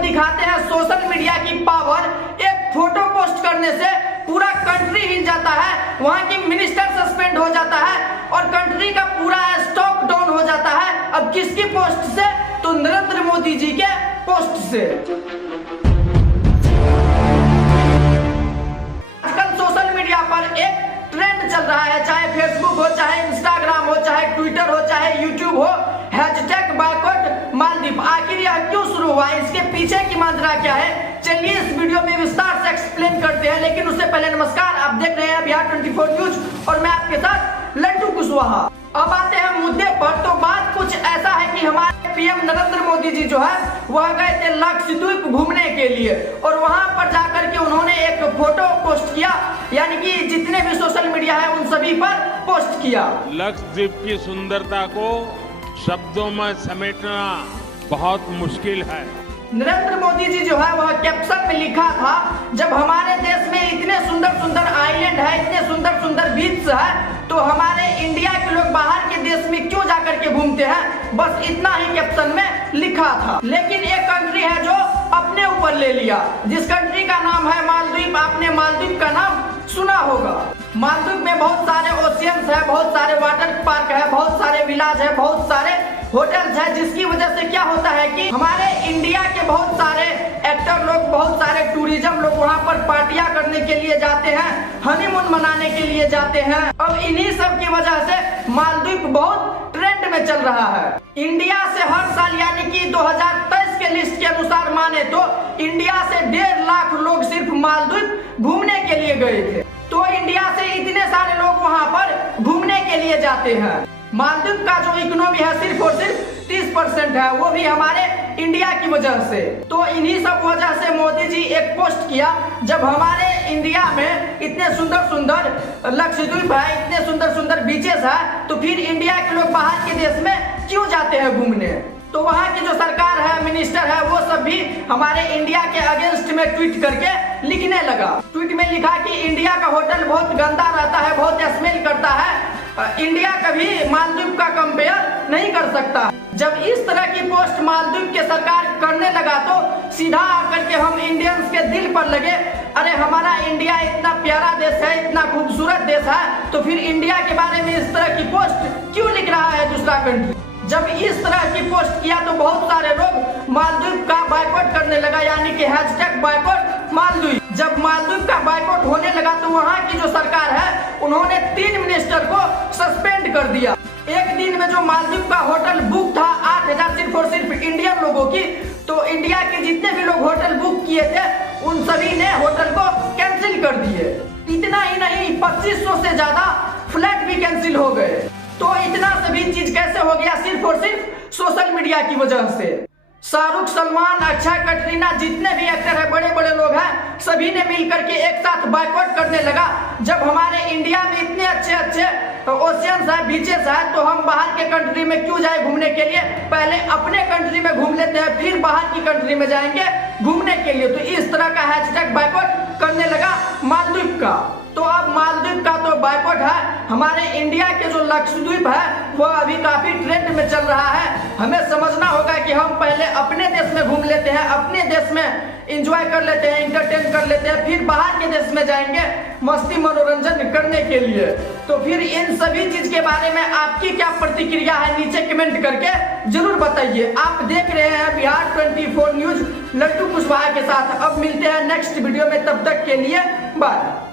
दिखाते हैं social media की पावर। एक फोटो पोस्ट करने से पूरा कंट्री हिल जाता है, वहां की मिनिस्टर सस्पेंड हो जाता है और कंट्री का पूरा स्टॉक डाउन हो जाता है। अब किसकी पोस्ट से? तो नरेंद्र मोदी जी के पोस्ट से। आजकल सोशल मीडिया पर एक ट्रेंड चल रहा है, चाहे फेसबुक हो, चाहे इंस्टाग्राम हो, चाहे ट्विटर हो, चाहे यूट्यूब हो, हैशटैग बायकॉट मालदीव। आखिर यह क्यों शुरू हुआ, इसके पीछे की मंत्रा क्या है, चलिए इस वीडियो में विस्तार से एक्सप्लेन करते हैं। लेकिन उससे पहले नमस्कार, आप देख रहे हैं बिहार 24 न्यूज और मैं आपके साथ लड्डू कुशवाहा। अब आते हैं मुद्दे पर। तो बात कुछ ऐसा है कि हमारे पीएम नरेंद्र मोदी जी जो है वह गए थे लक्षद्वीप घूमने के लिए और वहां पर जाकर के उन्होंने एक फोटो पोस्ट किया, यानी कि जितने भी सोशल मीडिया है उन सभी पर पोस्ट किया। लक्षद्वीप की सुंदरता को शब्दों में समेटना बहुत मुश्किल है। नरेंद्र मोदी जी जो है वह कैप्शन में लिखा था, जब हमारे देश में इतने सुंदर सुंदर आइलैंड है, इतने सुंदर सुंदर बीच है, तो हमारे इंडिया के लोग बाहर के देश में क्यों जाकर के घूमते हैं। बस इतना ही कैप्शन में लिखा था। लेकिन एक कंट्री है जो अपने ऊपर ले लिया, जिस कंट्री का नाम है मालदीव। आपने मालदीव का नाम सुना होगा। मालदीव में बहुत सारे ओशियंस है, बहुत सारे वाटर पार्क है, बहुत सारे विलाज है, बहुत सारे होटल्स है, जिसकी वजह से क्या होता है कि हमारे इंडिया के बहुत सारे एक्टर लोग, बहुत सारे टूरिज्म लोग वहां पर पार्टियां करने के लिए जाते हैं, हनीमून मनाने के लिए जाते हैं। अब इन्हीं सब की वजह से मालदीव बहुत ट्रेंड में चल रहा है। इंडिया से हर साल यानी कि 2023 के लिस्ट के अनुसार माने तो इंडिया से 1.5 लाख लोग सिर्फ मालदीव घूमने के लिए गए थे। तो इंडिया से इतने सारे लोग वहां पर घूमने के लिए जाते हैं। मालदीव का जो इकोनॉमी है सिर्फ और सिर्फ 30% है, वो भी हमारे इंडिया की वजह से। तो इन्हीं सब वजह से मोदी जी एक पोस्ट किया, जब हमारे इंडिया में इतने सुंदर सुंदर लक्षद्वीप है, इतने सुंदर सुंदर बीचेस है, तो फिर इंडिया के लोग बाहर के देश में क्यों जाते हैं घूमने। तो वहाँ की जो सरकार है, मिनिस्टर है, वो सब भी हमारे इंडिया के अगेंस्ट में ट्वीट करके लिखने लगा। ट्वीट में लिखा कि इंडिया का होटल बहुत गंदा रहता है, बहुत स्मेल करता है, इंडिया कभी मालदीव का कंपेयर नहीं कर सकता। जब इस तरह की पोस्ट मालदीव के सरकार करने लगा तो सीधा आकर के हम इंडियंस के दिल पर लगे, अरे हमारा इंडिया इतना प्यारा देश है, इतना खूबसूरत देश है, तो फिर इंडिया के बारे में इस तरह की पोस्ट क्यों लिख रहा है दूसरा कंट्री। जब इस तरह की पोस्ट किया तो बहुत सारे लोग मालदीव का बायकॉट करने लगा, यानी कि हैशटैग बायकॉट मालदीव। जब मालदीव का बायकॉट होने लगा तो वहाँ की जो सरकार है उन्होंने 3 मिनिस्टर को सस्पेंड कर दिया। एक दिन में जो मालदीव का होटल बुक था 8,000 सिर्फ और सिर्फ इंडियन लोगों की, तो इंडिया के जितने भी लोग होटल बुक किए थे उन सभी ने होटल को कैंसिल कर दिए। इतना ही नहीं, 2500 से ज्यादा फ्लाइट भी कैंसिल हो गए। तो इतना सभी चीज कैसे हो गया? सिर्फ और सिर्फ सोशल मीडिया की वजह से। शाहरुख, सलमान, अक्षय, कटरीना, जितने भी एक्टर है, बड़े बड़े लोग हैं, सभी ने मिलकर के एक साथ बायकॉट करने लगा। जब हमारे इंडिया में इतने अच्छे अच्छे ओशियंस है, बीचेस है, तो हम बाहर के कंट्री में क्यों जाए घूमने के लिए। पहले अपने कंट्री में घूम लेते हैं, फिर बाहर की कंट्री में जाएंगे घूमने के लिए। तो इस तरह का हैशटैग बायकॉट करने लगा मालदीव का। तो अब मालदीव का तो बायकॉट है, हमारे इंडिया के जो लक्षद्वीप है वो अभी काफी ट्रेंड में चल रहा है। हमें समझना होगा कि हम पहले अपने देश में घूम लेते हैं, अपने देश में एंजॉय कर लेते हैं, इंटरटेन कर लेते हैं, फिर बाहर के देश में जाएंगे मस्ती मनोरंजन करने के लिए। तो फिर इन सभी चीज के बारे में आपकी क्या प्रतिक्रिया है, नीचे कमेंट करके जरूर बताइए। आप देख रहे हैं बिहार 24 न्यूज लड्डू कुशवाहा के साथ। अब मिलते हैं नेक्स्ट वीडियो में, तब तक के लिए बाय।